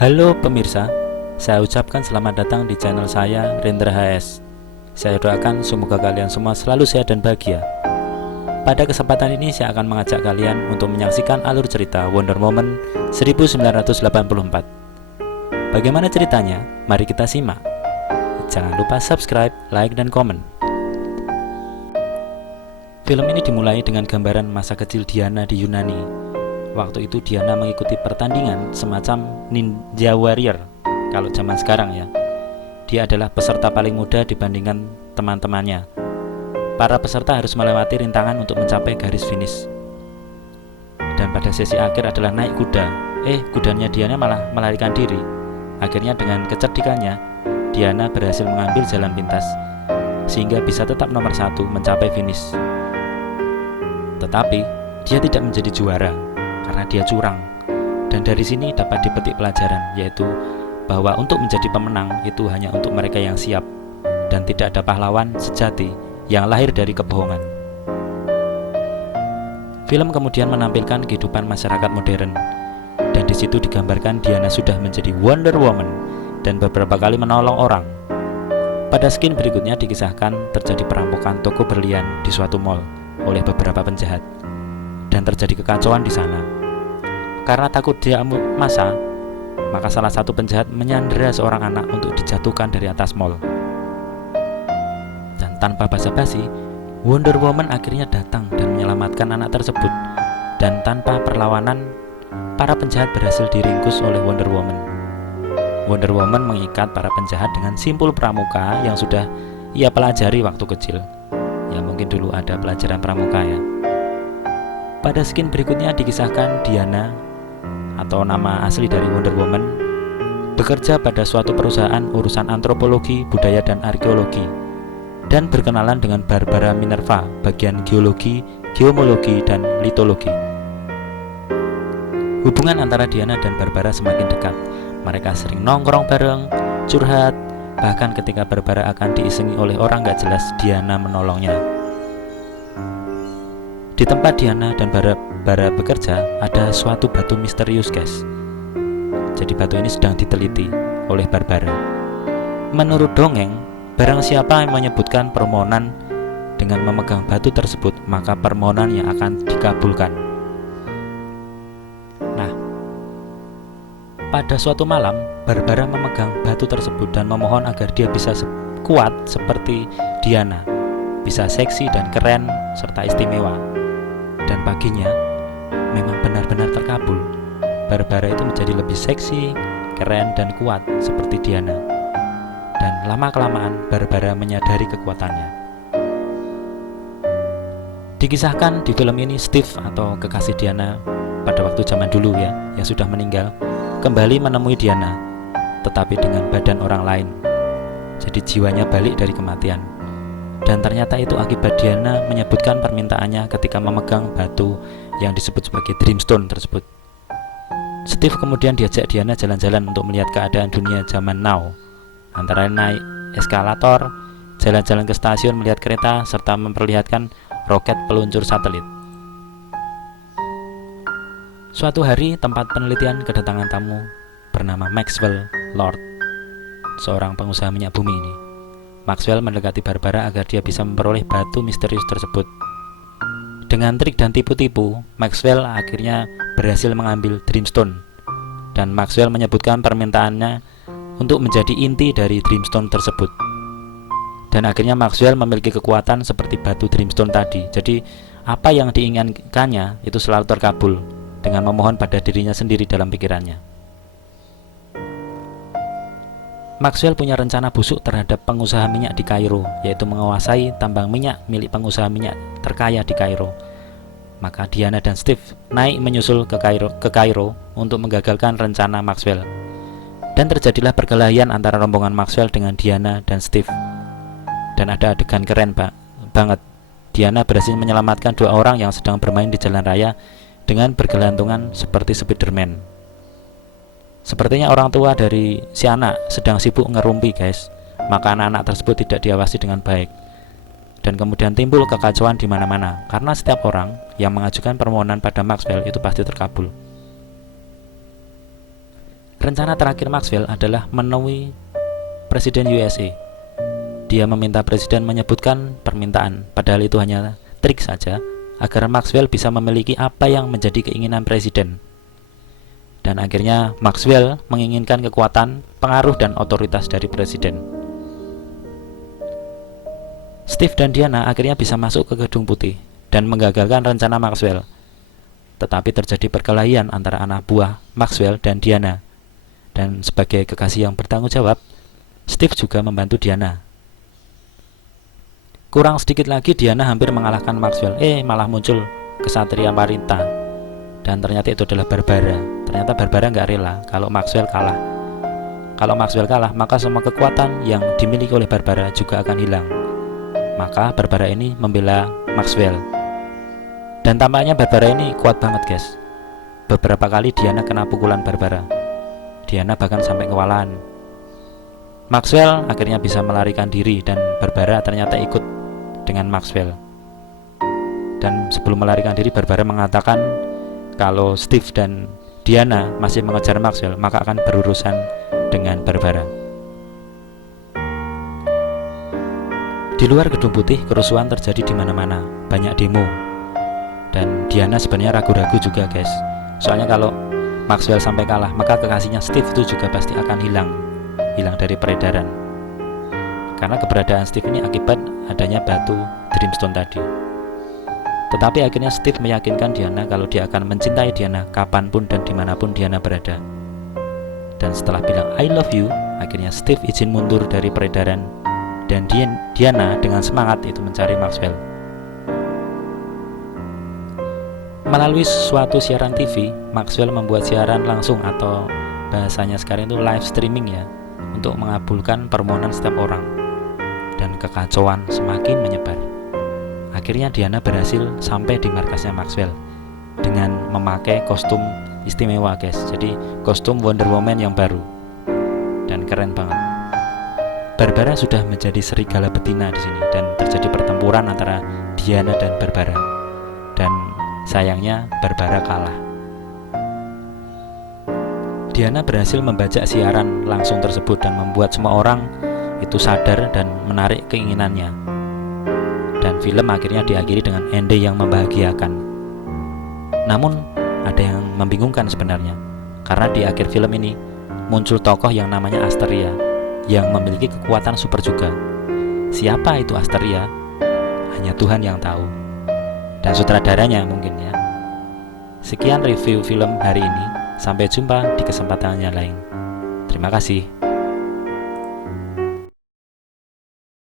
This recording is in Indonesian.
Halo pemirsa, saya ucapkan selamat datang di channel saya, Rendra HS. Saya doakan semoga kalian semua selalu sehat dan bahagia. Pada kesempatan ini saya akan mengajak kalian untuk menyaksikan alur cerita Wonder Woman 1984. Bagaimana ceritanya? Mari kita simak. Jangan lupa subscribe, like, dan komen. Film ini dimulai dengan gambaran masa kecil Diana di Yunani. Waktu itu Diana mengikuti pertandingan semacam Ninja Warrior kalau zaman sekarang ya. Dia adalah peserta paling muda dibandingkan teman-temannya. Para peserta harus melewati rintangan untuk mencapai garis finish. Dan pada sesi akhir adalah naik kuda. Kudanya Diana malah melarikan diri. Akhirnya dengan kecerdikannya, Diana berhasil mengambil jalan pintas sehingga bisa tetap nomor 1 mencapai finish. Tetapi dia tidak menjadi juara karena dia curang. Dan dari sini dapat dipetik pelajaran, yaitu bahwa untuk menjadi pemenang itu hanya untuk mereka yang siap, dan tidak ada pahlawan sejati yang lahir dari kebohongan. Film kemudian menampilkan kehidupan masyarakat modern, dan di situ digambarkan Diana sudah menjadi Wonder Woman dan beberapa kali menolong orang. Pada scene berikutnya dikisahkan terjadi perampokan toko berlian di suatu mall oleh beberapa penjahat, dan terjadi kekacauan di sana. Karena takut diamuk massa, maka salah satu penjahat menyandera seorang anak untuk dijatuhkan dari atas mall. Dan tanpa basa-basi, Wonder Woman akhirnya datang dan menyelamatkan anak tersebut. Dan tanpa perlawanan, para penjahat berhasil diringkus oleh Wonder Woman. Wonder Woman mengikat para penjahat dengan simpul pramuka yang sudah ia pelajari waktu kecil. Ya mungkin dulu ada pelajaran pramuka ya. Pada skin berikutnya dikisahkan Diana, atau nama asli dari Wonder Woman, bekerja pada suatu perusahaan urusan antropologi, budaya, dan arkeologi, dan berkenalan dengan Barbara Minerva bagian geologi, geomologi, dan litologi. Hubungan antara Diana dan Barbara semakin dekat. Mereka sering nongkrong bareng, curhat, bahkan ketika Barbara akan diisengi oleh orang gak jelas, Diana menolongnya. Di tempat Diana dan Barbara bekerja ada suatu batu misterius, guys. Jadi batu ini sedang diteliti oleh Barbara. Menurut dongeng, barang siapa yang menyebutkan permohonan dengan memegang batu tersebut, maka permohonannya akan dikabulkan. Nah, pada suatu malam, Barbara memegang batu tersebut dan memohon agar dia bisa kuat seperti Diana, bisa seksi dan keren serta istimewa. Dan paginya memang benar-benar terkabul. Barbara itu menjadi lebih seksi, keren, dan kuat seperti Diana. Dan lama-kelamaan Barbara menyadari kekuatannya. Dikisahkan di film ini Steve atau kekasih Diana pada waktu zaman dulu ya, yang sudah meninggal, kembali menemui Diana, tetapi dengan badan orang lain. Jadi jiwanya balik dari kematian. Dan ternyata itu akibat Diana menyebutkan permintaannya ketika memegang batu yang disebut sebagai Dreamstone tersebut. Steve kemudian diajak Diana jalan-jalan untuk melihat keadaan dunia zaman now, antara naik eskalator, jalan-jalan ke stasiun melihat kereta, serta memperlihatkan roket peluncur satelit. Suatu hari tempat penelitian kedatangan tamu bernama Maxwell Lord, seorang pengusaha minyak bumi ini. Maxwell mendekati Barbara agar dia bisa memperoleh batu misterius tersebut. Dengan trik dan tipu-tipu, Maxwell akhirnya berhasil mengambil Dreamstone. Dan Maxwell menyebutkan permintaannya untuk menjadi inti dari Dreamstone tersebut. Dan akhirnya Maxwell memiliki kekuatan seperti batu Dreamstone tadi. Jadi apa yang diinginkannya itu selalu terkabul dengan memohon pada dirinya sendiri dalam pikirannya. Maxwell punya rencana busuk terhadap pengusaha minyak di Kairo, yaitu menguasai tambang minyak milik pengusaha minyak terkaya di Kairo. Maka Diana dan Steve naik menyusul ke Kairo untuk menggagalkan rencana Maxwell. Dan terjadilah perkelahian antara rombongan Maxwell dengan Diana dan Steve. Dan ada adegan keren banget. Diana berhasil menyelamatkan 2 orang yang sedang bermain di jalan raya dengan bergelantungan seperti Spiderman. Sepertinya orang tua dari si anak sedang sibuk ngerumpi, guys. Maka anak-anak tersebut tidak diawasi dengan baik. Dan kemudian timbul kekacauan di mana-mana karena setiap orang yang mengajukan permohonan pada Maxwell itu pasti terkabul. Rencana terakhir Maxwell adalah menemui Presiden USA. Dia meminta Presiden menyebutkan permintaan, padahal itu hanya trik saja, agar Maxwell bisa memiliki apa yang menjadi keinginan Presiden. Dan akhirnya Maxwell menginginkan kekuatan, pengaruh, dan otoritas dari Presiden. Steve dan Diana akhirnya bisa masuk ke Gedung Putih dan menggagalkan rencana Maxwell. Tetapi terjadi perkelahian antara anak buah Maxwell dan Diana. Dan sebagai kekasih yang bertanggung jawab, Steve juga membantu Diana. Kurang sedikit lagi Diana hampir mengalahkan Maxwell. Malah muncul kesatria wanita. Dan ternyata itu adalah Barbara. Ternyata Barbara nggak rela kalau Maxwell kalah. Kalau Maxwell kalah, maka semua kekuatan yang dimiliki oleh Barbara juga akan hilang. Maka Barbara ini membela Maxwell. Dan tampaknya Barbara ini kuat banget, guys. Beberapa kali Diana kena pukulan Barbara. Diana bahkan sampai kewalahan. Maxwell akhirnya bisa melarikan diri dan Barbara ternyata ikut dengan Maxwell. Dan sebelum melarikan diri, Barbara mengatakan kalau Steve dan Diana masih mengejar Maxwell, maka akan berurusan dengan Barbara. Di luar Gedung Putih, kerusuhan terjadi di mana-mana, banyak demo. Dan Diana sebenarnya ragu-ragu juga, guys. Soalnya kalau Maxwell sampai kalah, maka kekasihnya Steve itu juga pasti akan hilang dari peredaran. Karena keberadaan Steve ini akibat adanya batu Dreamstone tadi. Tetapi akhirnya Steve meyakinkan Diana kalau dia akan mencintai Diana kapanpun dan dimanapun Diana berada. Dan setelah bilang I love you, akhirnya Steve izin mundur dari peredaran. Dan Diana dengan semangat itu mencari Maxwell. Melalui suatu siaran TV, Maxwell membuat siaran langsung atau bahasanya sekarang itu live streaming ya, untuk mengabulkan permohonan setiap orang. Dan kekacauan semakin menyebar. Akhirnya Diana berhasil sampai di markasnya Maxwell dengan memakai kostum istimewa, guys. Jadi kostum Wonder Woman yang baru dan keren banget. Barbara sudah menjadi serigala betina di sini dan terjadi pertempuran antara Diana dan Barbara. Dan sayangnya Barbara kalah. Diana berhasil membajak siaran langsung tersebut dan membuat semua orang itu sadar dan menarik keinginannya. Dan film akhirnya diakhiri dengan ending yang membahagiakan. Namun ada yang membingungkan sebenarnya, karena di akhir film ini muncul tokoh yang namanya Asteria yang memiliki kekuatan super juga. Siapa itu Asteria? Hanya Tuhan yang tahu. Dan sutradaranya mungkin ya. Sekian review film hari ini. Sampai jumpa di kesempatan yang lain. Terima kasih.